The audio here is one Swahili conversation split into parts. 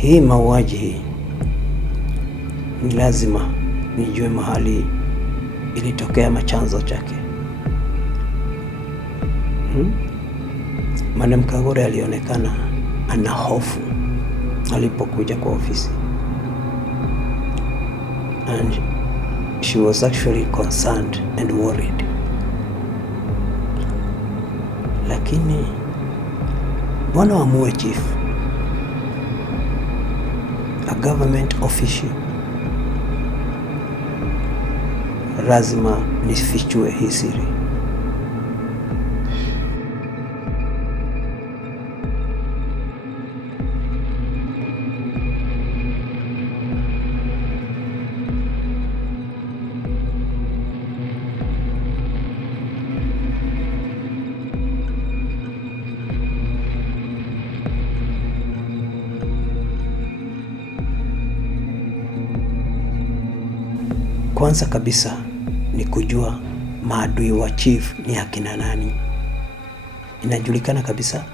Hii mauaji hii ni lazima nijue mahali ilitokea, machanzo chake. Madam Kagure alionekana ana hofu alipokuja kwa ofisi, and she was actually concerned and worried. Lakini bwana wamue chief, a government official, lazima nifichue hii siri. Kwanza kabisa ni kujua maadui wa chief ni akina nani. Inajulikana kabisa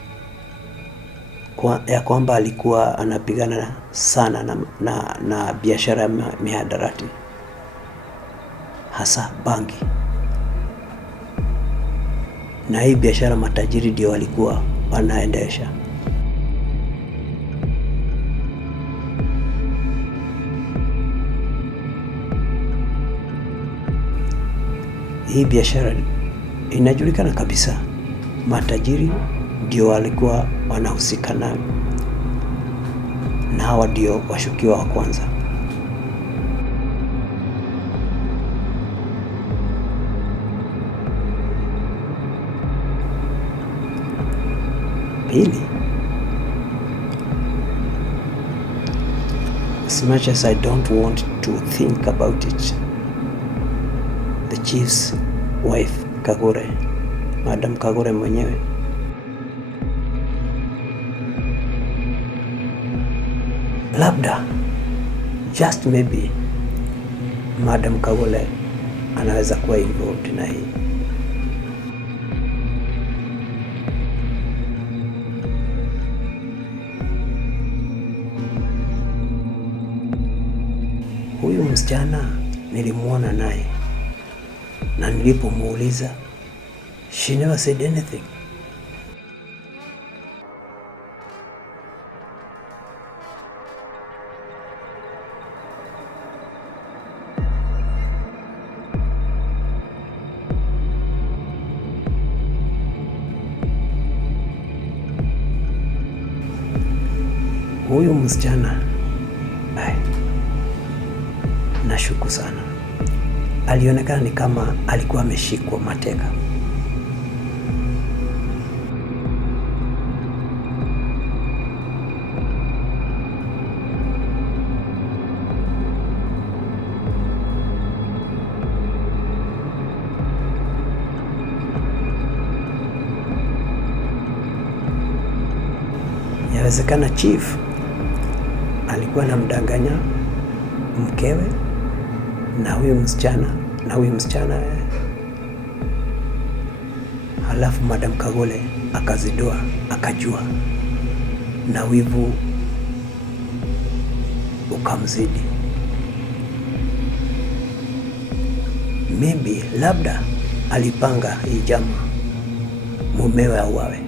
ya kwamba alikuwa anapigana sana na biashara ya mihadarati, hasa bangi, na hii biashara matajiri ndio walikuwa wanaendesha. Hii biashara inajulikana kabisa, matajiri ndio walikuwa wanahusika nayo, na hawa ndio washukiwa wa kwanza. Pili, as much as I don't want to think about it, the chief's wife Kagure, Madam Kagure mwenyewe, labda just maybe Madam Kagure anaweza kuwa involved na hii. Huyu msichana nilimuona naye, na nilipomuuliza, she never said anything. Huyu msichana nashuku sana, alionekana ni kama alikuwa ameshikwa mateka. Yawezekana chief alikuwa anamdanganya mkewe na huyu msichana, halafu Madam Kagure akazidua, akajua, na wivu ukamzidi. Maybe labda alipanga hii jamaa mumewe auawe.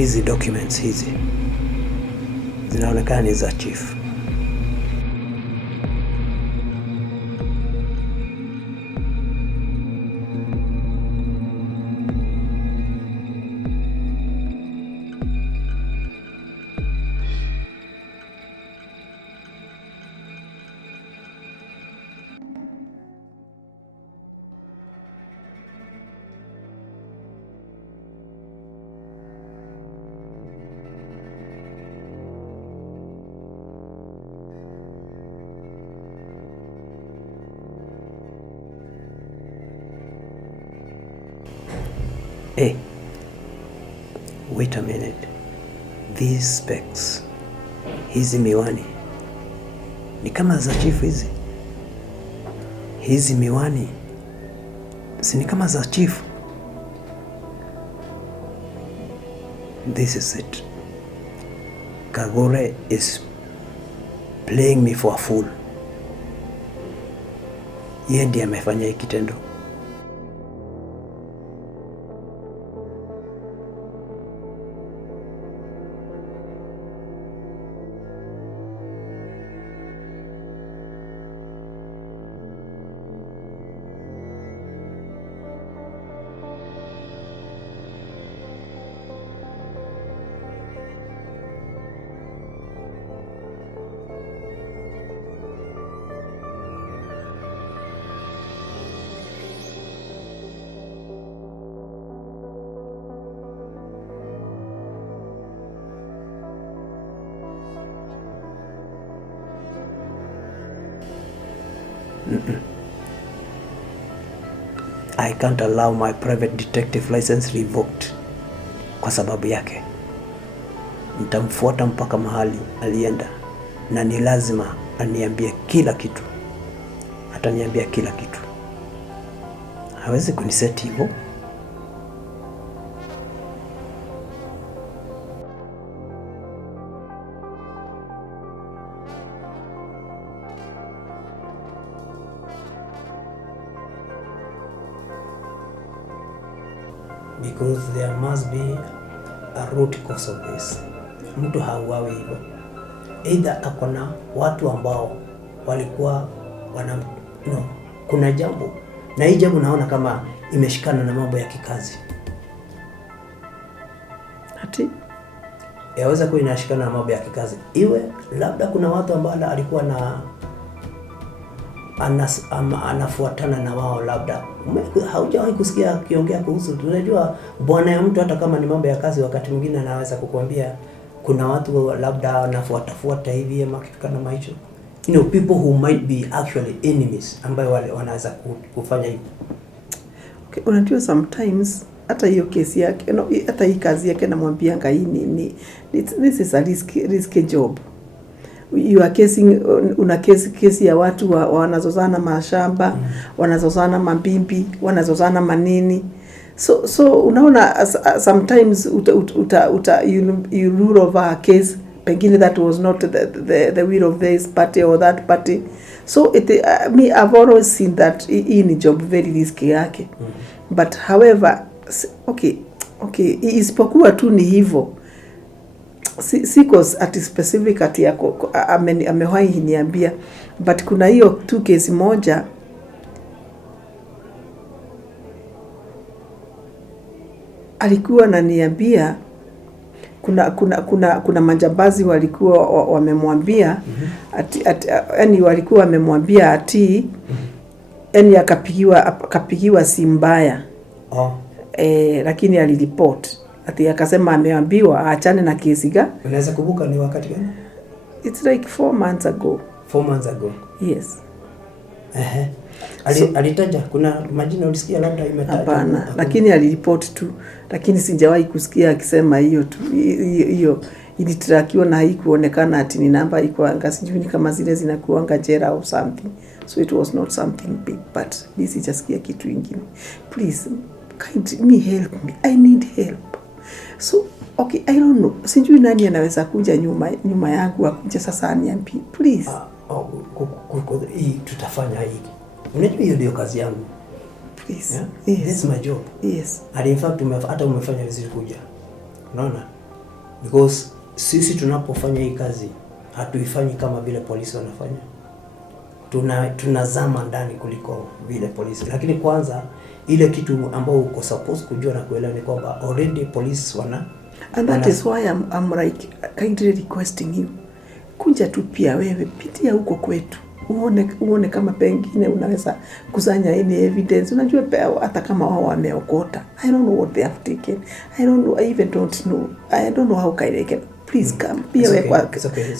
hizi documents hizi zinaonekana ni za chief. Hey, wait a minute. These specs, hizi miwani ni kama za chief hizi. Hizi miwani si ni kama za chief. This is it. Kagure is playing me for a fool. Yeye ndiye amefanya hiki kitendo. I can't allow my private detective license revoked kwa sababu yake. Nitamfuata mpaka mahali alienda, na ni lazima aniambie kila kitu. Ataniambia kila kitu. Hawezi kuniseti hivyo. Because there must be a root cause of this. Mtu hauawi hivyo. Either akona watu ambao walikuwa kuna jambo, na hii jambo naona kama imeshikana na mambo ya kikazi. Ati yaweza kuwa inashikana na mambo ya kikazi. Iwe labda kuna watu ambao alikuwa na anafuatana na wao, labda haujawahi kusikia akiongea kuhusu. Tunajua bwana ya mtu hata kama ni mambo ya kazi, wakati mwingine anaweza kukuambia kuna watu labda wanafuata hivi ama kitu kama hicho. People who might be actually enemies ambayo wanaweza kufanya hivyo. Okay, unajua sometimes hata hiyo kesi yake, hata hii kazi yake namwambia ngai this is a risky job. You are casing, una kesi ya watu wanazozana mashamba, wanazozana mabimbi, wanazozana manini. So unaona sometimes you rule over a case, pengine that was not the will of this party or that party. So I've always seen that hii ni job very risky yake. But however, okay, isipokuwa tu ni hivyo. Siko ati specific ati yako amewahi niambia, but kuna hiyo tu kesi moja alikuwa ananiambia kuna majambazi walikuwa wamemwambia ati yani walikuwa wamemwambia ati yani akapigiwa simu mbaya. Lakini aliripoti ati akasema ameambiwa aachane na kesi ga. Unaweza kubuka ni wakati gani? It's like 4 months ago. 4 months ago. Yes. Alitaja kuna majina ulisikia labda imetajwa? Hapana, lakini aliripoti tu, lakini sijawahi kusikia akisema hiyo tu. Hiyo ilitrakiwa na haikuonekana ati ni namba iko anga, sijui kama zile zinakuanga jera au something. So it was not something big, but this is just kitu kingine. Please, help me. I need help. So, okay, I don't know. Sijui nani anaweza kuja nyuma yangu akuja sasa aniambie, please. Hii tutafanya hiki. Unajua hiyo ndio kazi yangu. Please. Yeah? Yes. This is my job. Yes. And in fact hata umefanya vizuri kuja. Unaona? because sisi tunapofanya hii kazi hatuifanyi kama vile polisi wanafanya. Tunazama ndani kuliko vile polisi. Lakini kwanza ile kitu ambao uko supposed kujua na kuelewa ni kwamba already police and that is why I'm like kindly requesting you, kunja tu pia wewe, pitia huko kwetu uone kama pengine unaweza kusanya any evidence. Unajua hata kama wao wameokota, I don't know what they have taken, I don't know how can can. Please come. It's okay.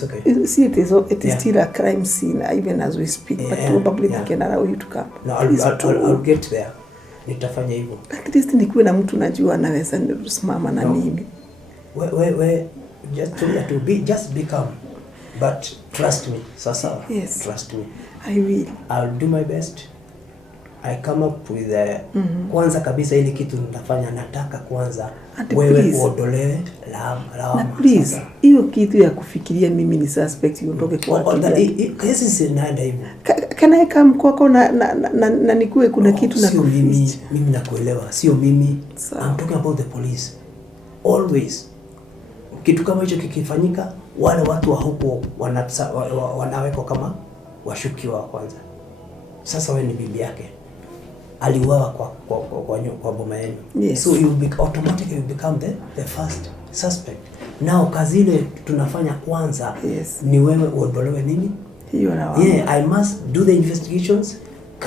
See, it is still a crime scene even as we speak, but probably they can allow you to come. No, I'll get there. Nitafanya hivyo. At least nikuwe na mtu najua anaweza kusimama na mimi. We just be calm. But trust me. Sasa. Yes. Trust me. I will. I'll do my best. I come up with kwanza kabisa ile kitu nitafanya, nataka kwanza wewe uondolewe lawama. Please, hiyo kitu ya kufikiria mimi ni suspect uondoke kwa akili. Kesi sinaenda hivyo. Can I come kwako na nikuwe kuna kitu na sio mimi nakuelewa, sio mimi. I'm talking about the police. Always kitu kama hicho kikifanyika, wale watu wa huko wanawekwa kama washukiwa wa kwanza. Sasa wewe ni bibi yake, aliuawa kwa boma yenu. Yes. So automatically you become the first suspect. Now kazi ile tunafanya kwanza, ni wewe uondolewe nini hiyo lawama. I must do the investigations,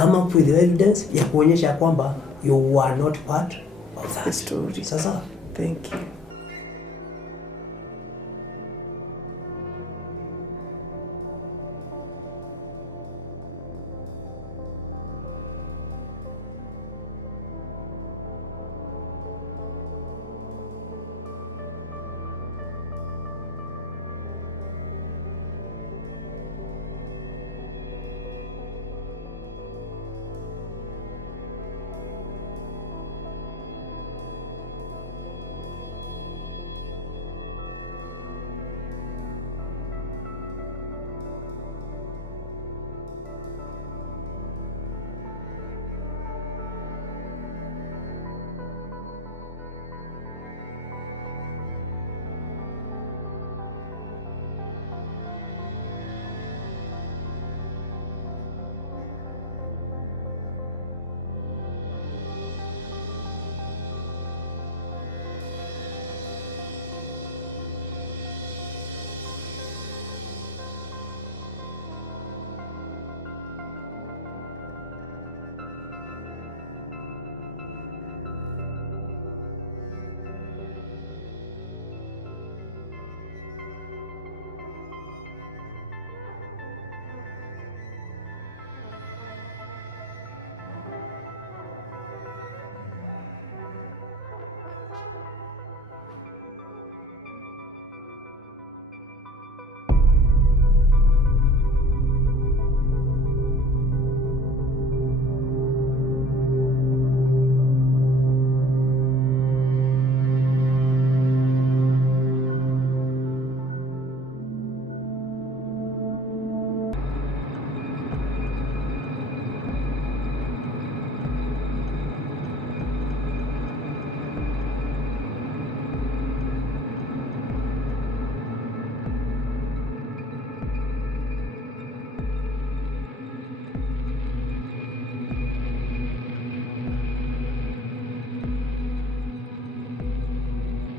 come up with the evidence ya kuonyesha kwamba you are not part of that story. Sasa thank you.